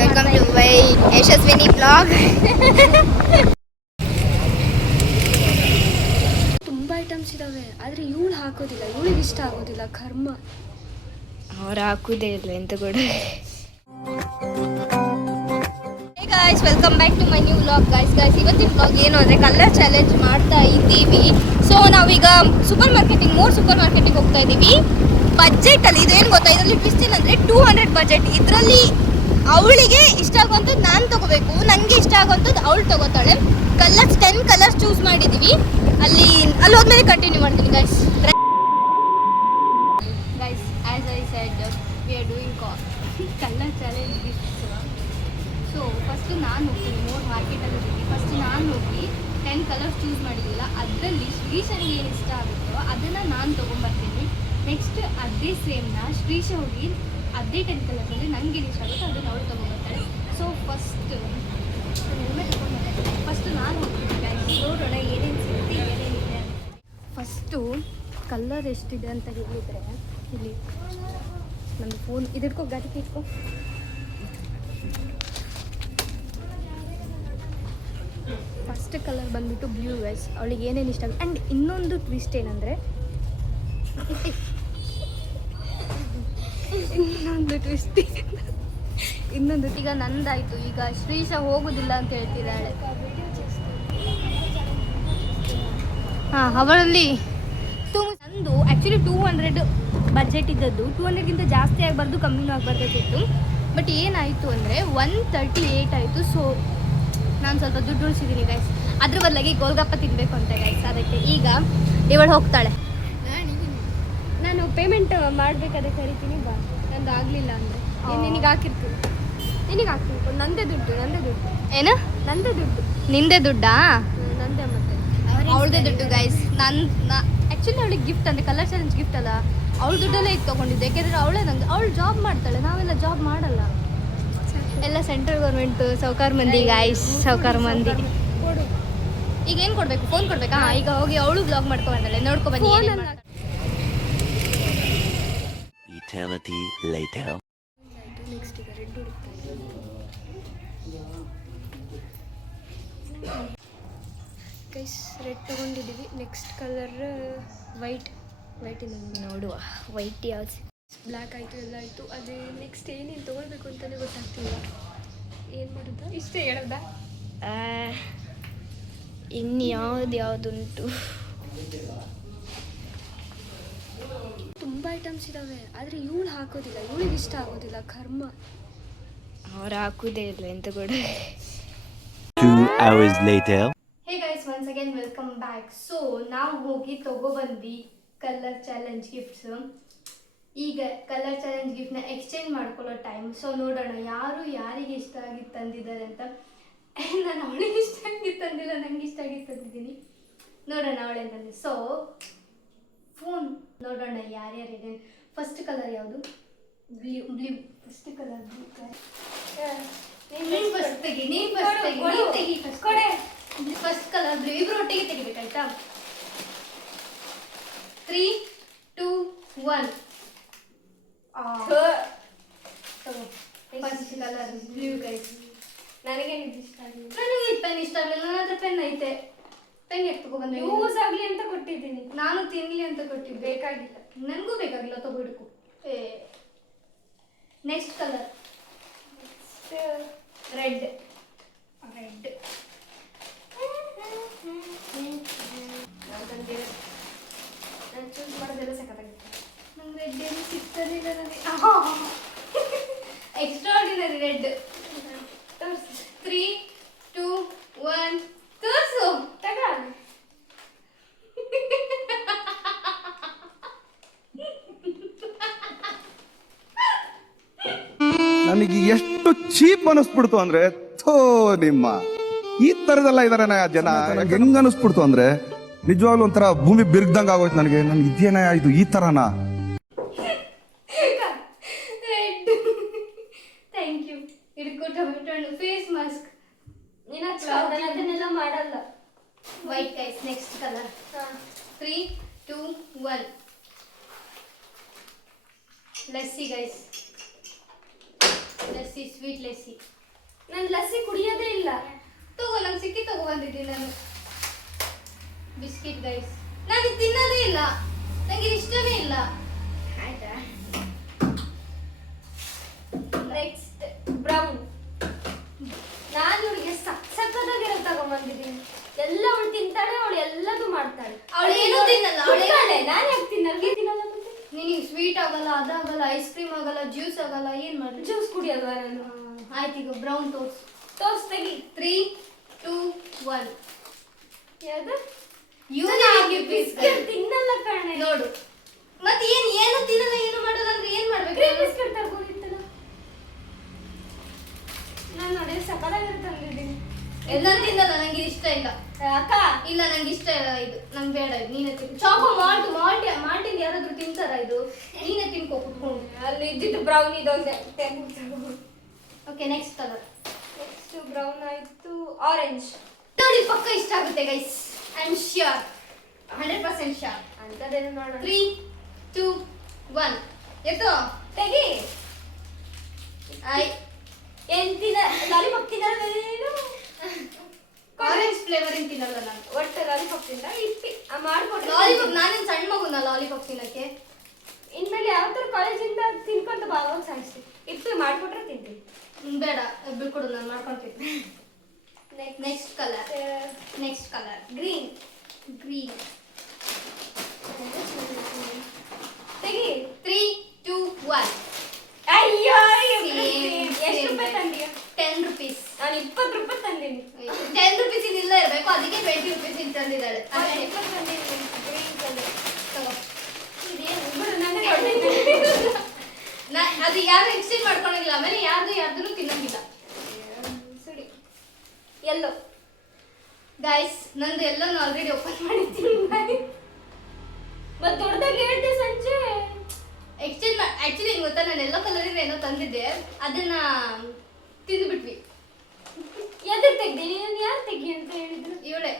Welcome to my Yashaswini blog. ತುಂಬ items ಇದ್ದಾವೆ, ಆದರೆ ಇವಳು ಹಾಕೋದಿಲ್ಲ, ಇವಳಿಗೆ ಇಷ್ಟ ಆಗೋದಿಲ್ಲ. ಕರ್ಮ, ಅವ್ರು ಹಾಕೋದೇ ಇಲ್ಲ ಎಂತ ಕೂಡ. Guys welcome back to my new vlog. Guys ಇವತ್ತಿನ ವ್ಲಾಗ್ ಏನು ಅಂದರೆ ಕಲರ್ ಚಾಲೆಂಜ್ ಮಾಡ್ತಾ ಇದ್ದೀವಿ. ಸೊ ನಾವೀಗ ಸೂಪರ್ ಮಾರ್ಕೆಟಿಂಗ್ ಹೋಗ್ತಾ ಇದ್ದೀವಿ. ಬಜೆಟಲ್ಲಿ ಇದು ಏನು ಗೊತ್ತಾ, ಇದರಲ್ಲಿ ಟ್ವಿಸ್ಟ್ ಏನಂದರೆ 200 ಬಜೆಟ್. ಇದರಲ್ಲಿ ಅವಳಿಗೆ ಇಷ್ಟ ಆಗುವಂಥದ್ದು ನಾನು ತೊಗೋಬೇಕು, ನನಗೆ ಇಷ್ಟ ಆಗುವಂಥದ್ದು ಅವಳು ತೊಗೋತಾಳೆ. 10 ಕಲರ್ಸ್ ಚೂಸ್ ಮಾಡಿದ್ದೀವಿ. ಅಲ್ಲಿ ಹೋದ್ಮೇಲೆ ಕಂಟಿನ್ಯೂ ಮಾಡ್ತೀನಿ guys. As I said we are doing colour challenge. So first ನಾನು ಹೋಗ್ತೀನಿ, ಮಾರ್ಕೆಟಲ್ಲಿ ಹೋಗಿ ಫಸ್ಟ್ ನಾನು ಹೋಗಿ 10 ಕಲರ್ಸ್ ಚೂಸ್ ಮಾಡಿದ್ದಿಲ್ಲ, ಅದರಲ್ಲಿ ಶ್ರೀಶನಿಗೆ ಏನು ಇಷ್ಟ ಆಗುತ್ತೋ ಅದನ್ನು ನಾನು ತೊಗೊಂಬರ್ತೀನಿ. ನೆಕ್ಸ್ಟ್ ಅದೇ ಸೇಮ್ನ ಶ್ರೀಶ ಹೋಗಿ ಅದೇ 10 ಕಲರ್ಸಲ್ಲಿ ನನಗೆ ಇಷ್ಟ ಆಗುತ್ತೋ ಅದನ್ನು ಅವಳು ತೊಗೊಂಬರ್ತಾಳೆ. ಸೊ ಫಸ್ಟ್ ನಾನು ಹೋಗ್ತೀನಿ, ನೋಡೋಣ ಏನೇನು ಸಿಗುತ್ತೆ ಏನೇನಿದೆ. ಫಸ್ಟು ಕಲರ್ ಎಷ್ಟಿದೆ ಅಂತ ಹೇಳಿದರೆ, ಇಲ್ಲಿ ನನ್ನ ಫೋನ್ ಇದಿಟ್ಕೊ, ಗಾಡಿಗೆ ಇಟ್ಕೊ. ಫಸ್ಟ್ ಕಲರ್ ಬಂದುಬಿಟ್ಟು ಬ್ಲೂ ವೆಸ್. ಅವಳಿಗೆ ಏನೇನು ಇಷ್ಟ ಆಗುತ್ತೆ. ಆ್ಯಂಡ್ ಇನ್ನೊಂದು ಟ್ವಿಸ್ಟ್ ಏನಂದರೆ, ಇನ್ನೊಂದು ಈಗ ನಂದಾಯಿತು. ಈಗ ಶ್ರೀಶ ಹೋಗೋದಿಲ್ಲ ಅಂತ ಹೇಳ್ತಿದ್ದಾಳೆ. ಹಾಂ, ಅವಳಲ್ಲಿ ನಂದು ಆ್ಯಕ್ಚುಲಿ 200 ಬಜೆಟ್ ಇದ್ದದ್ದು. 200ಗಿಂತ ಜಾಸ್ತಿ ಆಗಬಾರ್ದು, ಕಮ್ಮಿನೂ ಆಗಬಾರ್ದಿತ್ತು. ಬಟ್ ಏನಾಯಿತು ಅಂದರೆ 138 ಆಯಿತು. ಸೊ ನಾನು ಸ್ವಲ್ಪ ದುಡ್ಡು ಉಳಿಸಿದ್ದೀನಿ ಗೈಸ್. ಅದ್ರ ಬದಲಾಗಿ ಗೋಲ್ಗಪ್ಪ ತಿನ್ನಬೇಕು ಅಂತ ಗೈಸ್. ಅದಕ್ಕೆ ಈಗ ಇವಳು ಹೋಗ್ತಾಳೆ. ನಾನು ಪೇಮೆಂಟ್ ಮಾಡಬೇಕಾದ್ರೆ ಕರಿತೀನಿ ಬಾ. ನಂದು ಆಗಲಿಲ್ಲ ಅಂದರೆ ನಿನಗೆ ಹಾಕಿರ್ತೀನಿ, ನಂದೇ ದುಡ್ಡು. ಏನು ನಂದೇ ದುಡ್ಡು? ನಿಂದೇ ದುಡ್ಡಾ? ನಂದೇ. ಮತ್ತೆ ಅವಳದೇ ದುಡ್ಡು ಗೈಸ್. ಆ್ಯಕ್ಚುಲಿ ಅವಳಿಗೆ ಗಿಫ್ಟ್ ಅಂದರೆ ಕಲರ್ ಚಾಲೆಂಜ್ ಗಿಫ್ಟ್ ಅಲ್ಲ, ಅವಳ ದುಡ್ಡಲ್ಲೇ ಇದು ತೊಗೊಂಡಿದ್ದೆ. ಯಾಕೆಂದರೆ ಅವಳು ಜಾಬ್ ಮಾಡ್ತಾಳೆ, ನಾವೆಲ್ಲ ಜಾಬ್ ಮಾಡಲ್ಲ. ಎಲ್ಲ ಸೆಂಟ್ರಲ್ ಗೌರ್ಮೆಂಟು ಸೌಕಾರ ಮಂದಿ ಗೈಸ್, ಸೌಕಾರ ಮಂದಿ. ಈಗ ಏನು ಕೊಡಬೇಕು? ಫೋನ್ ಕೊಡಬೇಕಾ? ಈಗ ಹೋಗಿ ಅವಳು ಬ್ಲಾಗ್ ಮಾಡ್ಕೊಂಡ್ಬಂದಾಳೆ, ನೋಡ್ಕೊಬನ್ನಿ. ನೆಕ್ಸ್ಟ್ ಈಗ ರೆಡ್ ಗೈಸ್, ರೆಡ್ ತೊಗೊಂಡಿದ್ದೀವಿ. ನೆಕ್ಸ್ಟ್ ಕಲರ್ ವೈಟ್ ನೋಡುವ. ವೈಟ್ ಯಾವ್ದು? ಬ್ಲ್ಯಾಕ್ ಆಯಿತು, ಎಲ್ಲ ಆಯಿತು. ಅದೇ ನೆಕ್ಸ್ಟ್ ಏನೇನು ತೊಗೊಳ್ಬೇಕು ಅಂತಲೇ ಗೊತ್ತಾಗ್ತಿಲ್ಲ. ಏನು ಮಾಡೋದು? ಇಷ್ಟೇ ಹೇಳೋದಾ? ಇನ್ನು ಯಾವುದುಂಟು? ತುಂಬ ಐಟಮ್ಸ್ ಇದ್ದಾವೆ, ಆದರೆ ಇವಳು ಹಾಕೋದಿಲ್ಲ, ಇವಳಿಗೆ ಇಷ್ಟ ಆಗೋದಿಲ್ಲ. ಕರ್ಮ, ಅವ್ರು ಹಾಕೋದೇ ಇಲ್ಲ ಎಂತ ಕೂಡ. 2 hours later. Hey guys, once again welcome back. So ನಾವು ಹೋಗಿ ತೊಗೊಬಂದ್ವಿ ಕಲರ್ ಚಾಲೆಂಜ್ ಗಿಫ್ಟ್ಸ್. ಈಗ ಕಲರ್ ಚಾಲೆಂಜ್ ಗಿಫ್ಟ್ನ ಎಕ್ಸ್ಚೇಂಜ್ ಮಾಡ್ಕೊಳ್ಳೋ ಟೈಮ್. ಸೊ ನೋಡೋಣ ಯಾರು ಯಾರಿಗೆ ಇಷ್ಟ ಆಗಿತ್ತು ತಂದಿದ್ದಾರೆ ಅಂತ. ನಾನು ಅವಳಿಗೆ ಇಷ್ಟ ಆಗಿತ್ತು ತಂದಿಲ್ಲ, ನನಗೆ ಇಷ್ಟ ಆಗಿತ್ತು ತಂದಿದ್ದೀನಿ. ನೋಡೋಣ ಅವಳೇನಂದ್ರೆ. ಸೊ ಫೋನ್ ನೋಡೋಣ ಯಾರ್ಯಾರಿದೆ. ಫಸ್ಟ್ ಕಲರ್ ಯಾವುದು? Blue. First colour blue. First colour blue. ಇಬ್ರು ಒಟ್ಟಿಗೆ ತೆಗಿಬೇಕಾಯ್ತಾ? 3, 2, 1. First colour blue guys. ನನಗೆ ಇಷ್ಟ ಆಗಿಲ್ಲ. ನನಗೆ ಈ ಪೆನ್ ಇಷ್ಟ ಆಗಲಿಲ್ಲ. ನನ್ನ ಹತ್ರ ಪೆನ್ ಐತೆ. ಪೆನ್ ಎತ್ಕೊಬಂದ ಯೂಸ್ ಆಗಲಿ ಅಂತ ಕೊಟ್ಟಿದ್ದೀನಿ. ನಾನು ತಿನ್ನಲಿ ಅಂತ ಕೊಟ್ಟಿದ್ದೆ. ಬೇಕಾಗಿಲ್ಲ, ನನಗೂ ಬೇಕಾಗಿಲ್ಲ. ತಗೊಳ್ಬೇಕು. Next colour red. ನಾನು ಚೂಸ್ ಮಾಡೋದೆಲ್ಲ ಸಖತ್ತಾಗಿತ್ತು. ನಂಗೆ ರೆಡ್ ಏನು ಸಿಗ್ತದಿಲ್ಲ. ನನಗೆ ಎಕ್ಸ್ಟ್ರಾರ್ಡಿನರಿ ರೆಡ್. 3, 2, 1 ತೋರಿಸು. ತಗ. ನನಗೆ ಎಷ್ಟು ಚೀಪ್ ಅನಿಸ್ಬಿಡ್ತು ಅಂದ್ರೆ, ಥೋ ನಿಮ್ಮ ಈ ತರದೆಲ್ಲ ಇದಾರೆ ಜನ. ಹೆಂಗ ಅನಿಸ್ಬಿಡ್ತು ಅಂದ್ರೆ, ನಿಜವಾಗ್ಲೂ ಒಂಥರ ಭೂಮಿ ಬಿರ್ಗ್ದಂಗ ಆಗೋಯ್ತು ನನಗೆ. ನನ್ಗೆ ಇದೇನ ಇದು ಈ ತರನಾ? Thank you. ಇಟ್ಕೊಂಡು ಫೇಸ್ ಮಾಸ್ಕ್ ಅದನ್ನೆಲ್ಲ ಮಾಡಲ್ಲ. White guys. Next colour 3, 2, 1. Let's see guys. Lassi, sweet lassi. ನಾನು ಲಸ್ಸಿ ಕುಡಿಯೋದೇ ಇಲ್ಲ. ತಗೋ, ನಂಗೆ ಸಿಕ್ಕಿ ತಗೋ ಬಂದಿದ್ದೀನಿ ನಾನು. ಬಿಸ್ಕಿಟ್ ಗೈಸ್, ನಾನು ಇದು ತಿನ್ನೋದೇ ಇಲ್ಲ, ನನಗೆ ಇದು ಇಷ್ಟನೇ ಇಲ್ಲ. ಆಯ್ತಾ? Next brown. ನಾನು ಇವಳಿಗೆ ಸಕ್ಕತ್ತಾಗಿರೋ ತಗೊಂಡ್ಬಂದಿದ್ದೀನಿ. ಎಲ್ಲ ಅವಳು ತಿಂತಾಳೆ, ಅವಳು ಎಲ್ಲದೂ ಮಾಡ್ತಾಳೆ. ಅವಳು ಏನೂ ತಿನ್ನಲ್ಲ, ನಾನು ಯಾಕೆ ತಿನ್ನಲ್ಲ? ತಿನ್ನಲ್ಲ ಮತ್ತೆ ನಿನಗೆ ಸ್ವೀಟ್ ಆಗಲ್ಲ, ಅದಾಗಲ್ಲ, ಐಸ್ ಕ್ರೀಮ್ ಆಗಲ್ಲ, ಜ್ಯೂಸ್ ಆಗಲ್ಲ, ಏನ್ ಮಾಡಿ? ಜ್ಯೂಸ್ ಕುಡಿಯಲ್ವಾ ನಾನು? ಆಯ್ತು, ಈಗ ಬ್ರೌನ್ ತೋರ್ಸ್ ತೆಗಿ. 3, 2, 1. ಯಾವ್ದು? ಬಿಸ್ಕೆಟ್ ತಿನ್ನಲ್ಲ ಕಣೆ. ನೋಡು, ಮತ್ತೆ ಏನು ತಿನ್ನಲ್ಲ, ಏನು ಮಾಡಲ್ಲ ಅಂದ್ರೆ ಏನ್ ಮಾಡ್ಬೇಕು? ಕ್ರೀಮ್ ಬಿಸ್ಕೆಟ್ ತರ್ಬೋದಿತ್ತಲ್ಲ. ನಾನು ನೋಡಿ ಸಕ್ಕತ್ತಾಗಿರೋ ತಂದಿದ್ದೀನಿ. ಎಲ್ಲ ತಿನ್ನಲ್ಲ, ನಂಗೆ ಇಷ್ಟ ಇಲ್ಲ. ಅಕ್ಕ ಇಲ್ಲ, ನಂಗೆ ಇಷ್ಟ ಇಲ್ಲ ಇದು, ನಂಗೆ ಬೇಡ ಇದು. ನೀನೇ ತಿನ್ನು. ಚಾಕೋ ಮಾಲ್ಟಿನ್ ಯಾರಾದ್ರೂ ತಿಂತಾರ ಇದು? ನೀನೇ ತಿನ್ಕೋ ಕುತ್ಕೊಂಡು. ಅಲ್ಲಿ ಇದ್ದಿದ್ದು ಬ್ರೌನ್ ಇದೊಂದೆ. Okay, next colour. Next brown ಆಯ್ತು. ಆರೆಂಜ್ ನೋಡಿ, ಪಕ್ಕ ಇಷ್ಟ ಆಗುತ್ತೆ guys. I am sure, 100% sure. ಅಂತದೇನು ನೋಡೋಣ. 3, 2, 1. ಎತ್ತೋ, ತೆಗಿ. ಏನ್ ಲಾಲಿಪಾಪ್ ತಿನ್ನಲ್ಲ ನೀನು? ಆರೆಂಜ್ ಫ್ಲೇವರ್ ಏನ್ ತಿನ್ನಲ್ಲ ನಾನು. ಒಟ್ಟು ಲಾಲಿಪಾಪ್ ತಿಂದ ಇಪ್ಪಿ ಮಾಡ್ಕೊಟ್ರೆ ಲಾಲಿಪಾಪ್ ನಾನೇನ್ ಸಣ್ಣ ಮಗುನ ಲಾಲಿಪಾಪ್ ತಿನ್ನಕ್ಕೆ? ಇನ್ಮೇಲೆ ಯಾವತ್ತಾರು ಕಾಲೇಜಿಂದ ತಿನ್ಕೊಂತ ಬಾವಾಗ ಸಾಯಿಸ್ತಿ. ಇಪ್ಪಿ ಮಾಡ್ಕೊಟ್ರೆ ತಿಂತೀನಿ. ಬೇಡ, ಬಿಟ್ಕೊಡು, ನಾನು ಮಾಡ್ಕೊಂತೀನಿ. Next colour. ಗ್ರೀನ್. ತೆಗಿ. 3, 2, 1. ಅಯ್ಯೋ Same, ಎಷ್ಟು same ರೂಪಾಯಿ price. ತಂದಿಯ? 10 rupees. ನಾನು 20 ರೂಪಾಯಿ ತಂದೀನಿ. 10 rupees ಇಲ್ಲ ಇರ್ಬೇಕು, ಅದಕ್ಕೆ 20 rupees ಇಂದ ತಂದಿದ್ದಾಳೆ. ಅಷ್ಟೇ. 20 ತಂದೀನಿ. ಗ್ರೀನ್ ಕಲರ್ ತಗೋ. ಇದೇನು ಬಿಡು, ನನಗೆ ಅದು ಯಾರು ಎಕ್ಸ್ಚೇಂಜ್ ಮಾಡ್ಕೊಂಡಿಲ್ಲ, ಆಮೇಲೆ ಯಾರ್ದು ತಿನ್ನಂಗಿಲ್ಲ. ಸುಡಿ. ಎಲ್ಲೋ ಗೈಸ್, ನಂದು ಎಲ್ಲ ಆಲ್ರೆಡಿ ಓಪನ್ ಮಾಡಿದ್ದೀನಿ. ಮತ್ತೆ ದೊಡ್ಡದಾಗಿ ಹೇಳ್ದೆ ಸಂಜೆ. ಎಕ್ಸ್ಚೇಂಜ್ ಆಕ್ಚುಲಿ ಏನು ಗೊತ್ತಾ, ನಾನು ಎಲ್ಲೋ ಕಲರಿಂದ ಏನೋ ತಂದಿದ್ದೆ, ಅದನ್ನ ತಿಂದುಬಿಟ್ವಿ. ಎದಕ್ಕೆ ತೆಗ್ದಿ? ನೀನು ಯಾರು ತೆಗಿ ಅಂತ ಹೇಳಿದ್ರು? ಇವಳೆ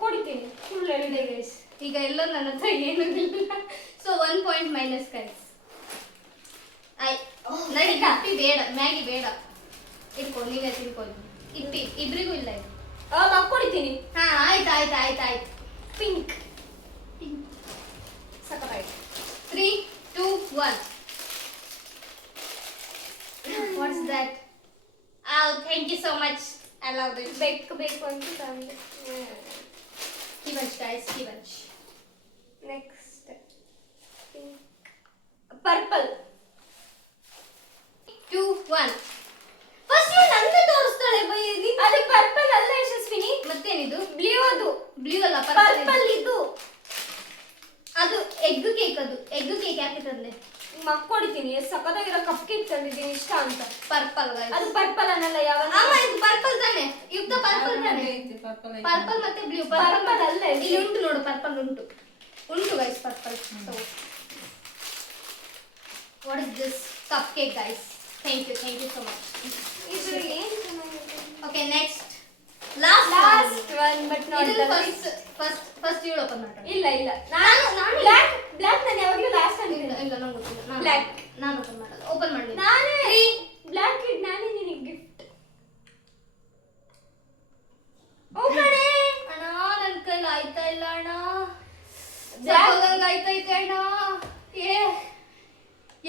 ಕೊಡ್ತೀನಿ. ಸುಳ್ಳು ಹೇಳಿದೆ ಗೈಸ್. ಈಗ ಎಲ್ಲೋ ನನ್ನ ಹತ್ರ ಏನೂ ಇಲ್ಲ. So 1 point minus guys. ನನಗೆ ಇಪ್ಪಿ ಬೇಡ, ಮ್ಯಾಗಿ ಬೇಡ. ಇಟ್ಕೊ, ನೀವೇ ತಿನ್ಕೊಳ್ಳಿ. ಇಪ್ಪಿ ಇಬ್ರಿಗೂ ಇಲ್ಲ ಇದು. ಕೊಡ್ತೀನಿ. ಹಾ, ಆಯ್ತು. Pink ಸಕ್ಕತ್ತಾಯ್ತು. 3, 2, 1. What's that? Oh, thank you so much. I love it. ಬೇಕು ಅಂತ ತಂದೆ. Kivanch guys, Kivanch. Next purple. 2, 1. First ನೀವು ನಂದೇ ತೋರಿಸ್ತಾಳೆ ಬೈ. ಅದು ಪರ್ಪಲ್ ಅಲ್ಲ ಯಶಸ್ವಿನಿ. ಮತ್ತೇನಿದು? ಬ್ಲೂ ಅಲ್ಲ, ಪರ್ಪಲ್ ಇದು. ಅದು ಎಗ್ ಕೇಕ್. ಎಗ್ ಕೇಕ್ ಯಾಕೆ ತಂದೆ? ಕೊಡ್ತೀನಿ. ಸಕ್ಕತ್ತಾಗಿರೋ ಕಪ್ ಕೇಕ್ ತಂದಿದ್ದೀನಿ, ಇಷ್ಟ ಅಂತ. ಪರ್ಪಲ್ ಅದು ಪರ್ಪಲ್ ಅನ್ನಲ್ಲ ಯಾವ. ಅಮ್ಮ, ಇದು ಪರ್ಪಲ್ ತಾನೆ? ಯುಕ್ತ ಪರ್ಪಲ್ ತಾನೆ? ಪರ್ಪಲ್ ಮತ್ತೆ ಬ್ಲೂ. ಪರ್ಪಲ್ ಅಲ್ಲ ಇಲ್ಲಿ ಉಂಟು ನೋಡು, ಪರ್ಪಲ್ ಉಂಟು guys, purple. So what is this cupcake guys? Thank you so much. ಇದು ಏನು ಚೆನ್ನಾಗಿದೆ. Okay, next last one but not the first ಇವಳು ಓಪನ್ ಮಾಡ್ತಾಳೆ. ಇಲ್ಲ ನಾನು ಬ್ಲ್ಯಾಕ್ ನಾನು ಯಾವಾಗಲೂ ಲಾಸ್ಟ್ ಅಂತ. ಇಲ್ಲ ನಂಗೆ ಗೊತ್ತಿಲ್ಲ. Black. ನಾನು ಓಪನ್ ಮಾಡಲ್ಲ. ಓಪನ್ ಮಾಡಿ. ನಾನೇ ಬ್ಲ್ಯಾಕ್ ಇಡ್ ನಾನೇ ನಿನಗೆ ಗಿಫ್ಟ್. ಓಪನ್ ಅಣ್ಣ, ನನ್ನ ಕೈಲಿ ಆಯ್ತಾ ಇಲ್ಲ ಅಣ್ಣ. ಆಯ್ತೈತೆ ಅಣ್ಣ.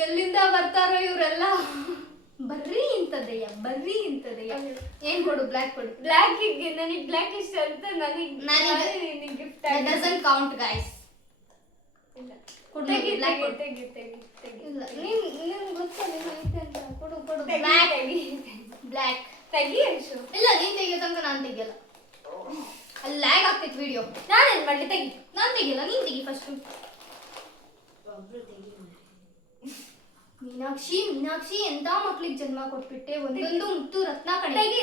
ಎಲ್ಲಿಂದ ಬರ್ತಾರೋ ಇವರೆಲ್ಲ? ಬರ್ರಿ ಇಂತದಯ್ಯ. ಏನ್ ಕೊಡು? ಬ್ಲ್ಯಾಕ್ ಕೊಡು. ನನಗೆ ಬ್ಲ್ಯಾಕ್ ಇಷ್ಟ ಅಂತ ನನಗೆ ಗಿಫ್ಟ್. Doesn't count guys. ಇಲ್ಲ ತೆಗಿ. ಇಲ್ಲ, ನೀನ್ ಗೊತ್ತಲ್ಲ ಐತೆ ಅಂತ. ಕೊಡು. ಬ್ಲ್ಯಾಕ್ ತೆಗಿ ಅನ್ಸು. ಇಲ್ಲ, ನೀನ್ ತೆಗಿಯೋ ತನಕ ನಾನು ತೆಗಿಯಲ್ಲ. ಅಲ್ಲಿ ಲ್ಯಾಗ್ ಆಗ್ತೈತೆ ವಿಡಿಯೋ. ನಾನೇನ್ ಮಾಡ್ಲಿ? ತೆಗಿ. ನಾನು ತೆಗಿಯಲ್ಲ, ನೀನ್ ತೆಗಿ ಫಸ್ಟ್. ಮೀನಾಕ್ಷಿ ಎಂತ ಮಕ್ಳಿಗೆ ಜನ್ಮ ಕೊಟ್ಬಿಟ್ಟೆ. ಒಂದೊಂದು ಮುತ್ತು ರತ್ನ ಕಣೆ. ತೆಗಿ.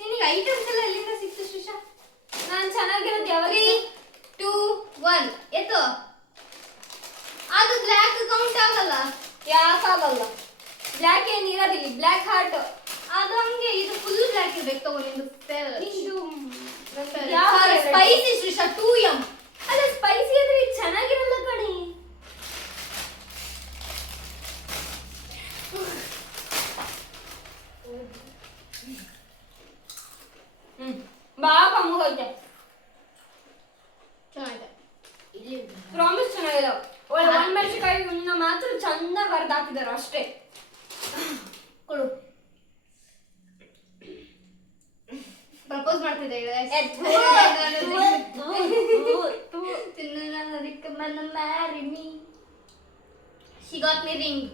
ನಿನಗೆ ಐಟಮ್ಸ್ ಎಲ್ಲ ಎಲ್ಲಿಂದ ಸಿಕ್ತು ಶ್ರೀಷಾ? ನಾನು ಚೆನ್ನಾಗಿರೋದು ಯಾವಾಗ? 3, 2, 1. ಎತ್ತು. ಅದು ಬ್ಲ್ಯಾಕ್ ಕೌಂಟ್ ಆಗಲ್ಲ. ಯಾಕಾಗಲ್ಲ? ಬ್ಲ್ಯಾಕ್ ಏನ್ ಇರೋದಿಲ್ಲ. ಬ್ಲ್ಯಾಕ್ ಹಾರ್ಟ್ ಅದು ಹಂಗೆ. ಇದು ಫುಲ್ ಬ್ಲ್ಯಾಕ್ ಇರ್ಬೇಕು. ತಗೋ ನಿಂದು. ನಿಂದು ಸ್ಪೈಸಿ ಶ್ರೀಷಾ 2M. ಅಲ್ಲ ಸ್ಪೈಸಿ ಆದ್ರೆ ಇದು ಚೆನ್ನಾಗಿರಲ್ಲ ಕಣಿ. ಬಾ ಕಮ್ಮಗೈತೆ. ಚೆನ್ನಾಗಿದೆ. ಪ್ರಾಮಿಸ್ ಚೆನ್ನಾಗಿದೆ. ಒಳ್ಳೆ ಒಣಮೆಣಸಿನಕಾಯಿ ಹುಣ್ಣ ಮಾತ್ರ ಚಂದ ಬರ್ದು ಹಾಕಿದಾರೆ ಅಷ್ಟೇ. ಕೊಡು. ಪ್ರಪೋಸ್ ಮಾಡ್ತಿದ್ದೆ ರಿಂಗ್.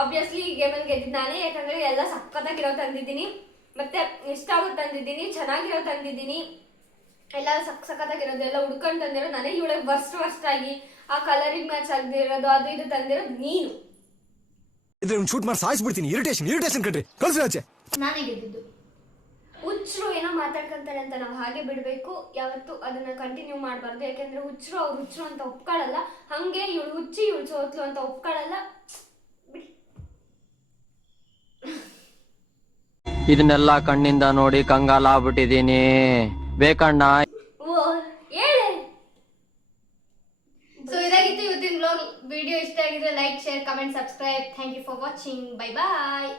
ಆಬ್ವಿಯಸ್ಲಿ ಈ ಗೇಮಲ್ಲಿ ಗೆದ್ದಿದ್ದು ನಾನೇ, ಯಾಕಂದ್ರೆ ಎಲ್ಲ ಸಕ್ಕತ್ತಾಗಿರೋ ತಂದಿದ್ದೀನಿ, ಮತ್ತೆ ಇಷ್ಟ ಆಗೋ ತಂದಿದ್ದೀನಿ, ಚೆನ್ನಾಗಿರೋ ತಂದಿದ್ದೀನಿ, ಎಲ್ಲ ಸಕ್ಕತ್ತಾಗಿರೋದು ಎಲ್ಲ ಹುಡ್ಕೊಂಡು ತಂದಿರೋದು ನಾನೇ. ಇವಳಿಗೆ ವರ್ಸ್ಟ್ ಆಗಿ ಆ ಕಲರಿಗೆ ಮ್ಯಾಚ್ ಆಗದಿರೋದು ಅದು ಇದು ತಂದಿರೋದು ನೀನು. ಇದ್ರೆ ಶೂಟ್ ಮಾಡಿ ಸಾಯಿಸ್ಬಿಡ್ತೀನಿ. ಇರಿಟೇಷನ್ ಕಣ್ರಿ, ಕಳ್ಸಿ ಆಚೆ. ನಾನೇ ಗೆದ್ದಿದ್ದು. ಹುಚ್ಚರು ಏನೋ ಮಾತಾಡ್ಕೊಂತಾರೆ ಅಂತ ನಾವು ಹಾಗೆ ಬಿಡಬೇಕು, ಯಾವತ್ತು ಅದನ್ನ ಕಂಟಿನ್ಯೂ ಮಾಡಬಾರ್ದು. ಯಾಕೆಂದ್ರೆ ಹುಚ್ಚರು ಅವ್ರು ಹುಚ್ಚರು ಅಂತ ಒಪ್ಕೊಳ್ಳಲ್ಲ, ಹಂಗೆ ಇವಳು ಹುಚ್ಚಿ ಇವಳು ಸೋತ್ಲು ಅಂತ ಒಪ್ಕೊಳ್ಳಲ್ಲ. ಬಿಡಿ. ಇದನ್ನೆಲ್ಲ ಕಣ್ಣಿಂದ ನೋಡಿ ಕಂಗಾಲಾಗ್ಬಿಟ್ಟಿದೀನಿ. ಬೇಕಣ್ಣ. ಓ ಹೇಳೆ. ಸೊ ಇದಾಗಿತ್ತು ಇವತ್ತಿನ ವ್ಲಾಗ್. ವಿಡಿಯೋ ಇಷ್ಟ ಆಗಿದ್ರೆ like, share, comment, subscribe. Thank you for watching. Bye bye.